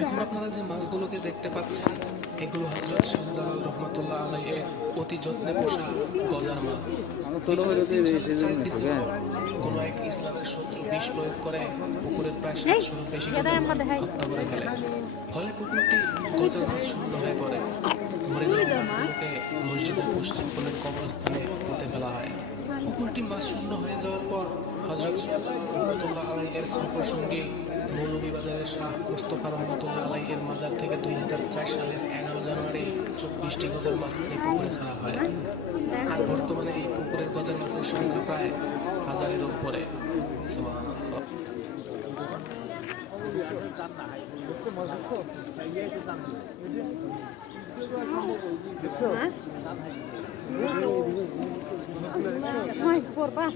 এখন আপনারা যে মাছগুলোকে দেখতে পাচ্ছেন এগুলো হযরত শাহজালাল রহমাতুল্লাহ আলাইহির অতি যত্নে পোষা গজার মাছ। 2003 সালের 4 ডিসেম্বর কোন এক ইসলামের শত্রু বিষ প্রয়োগ করে পুকুরের প্রায় 700-র বেশি গজার মাছ হত্যা করে ফেলে। ফলে পুকুরটি গজার মাছ শূন্য হয়ে পড়ে। মরে যাওয়া মাছগুলোকে মসজিদের পশ্চিম কোণের কবরস্থানে পুঁতে ফেলা হয়। পুকুরটি মাছ শূন্য হয়ে যাওয়ার পর হযরত শাহজালাল রহমাতুল্লাহ আলাইহির সফর সঙ্গী মৌলভীবাজারের শাহ মুস্তাফা রহমাতুল্লাহ আলাইহির মাজার থেকে 2004 সালের 11 জানুয়ারি 24টি গজার মাছ এই পুকুরে ছাড়া হয়। আর বর্তমানে এই পুকুরের গজার মাছের সংখ্যা প্রায় 1000-এর উপরে। সুবহানাল্লাহ। করবা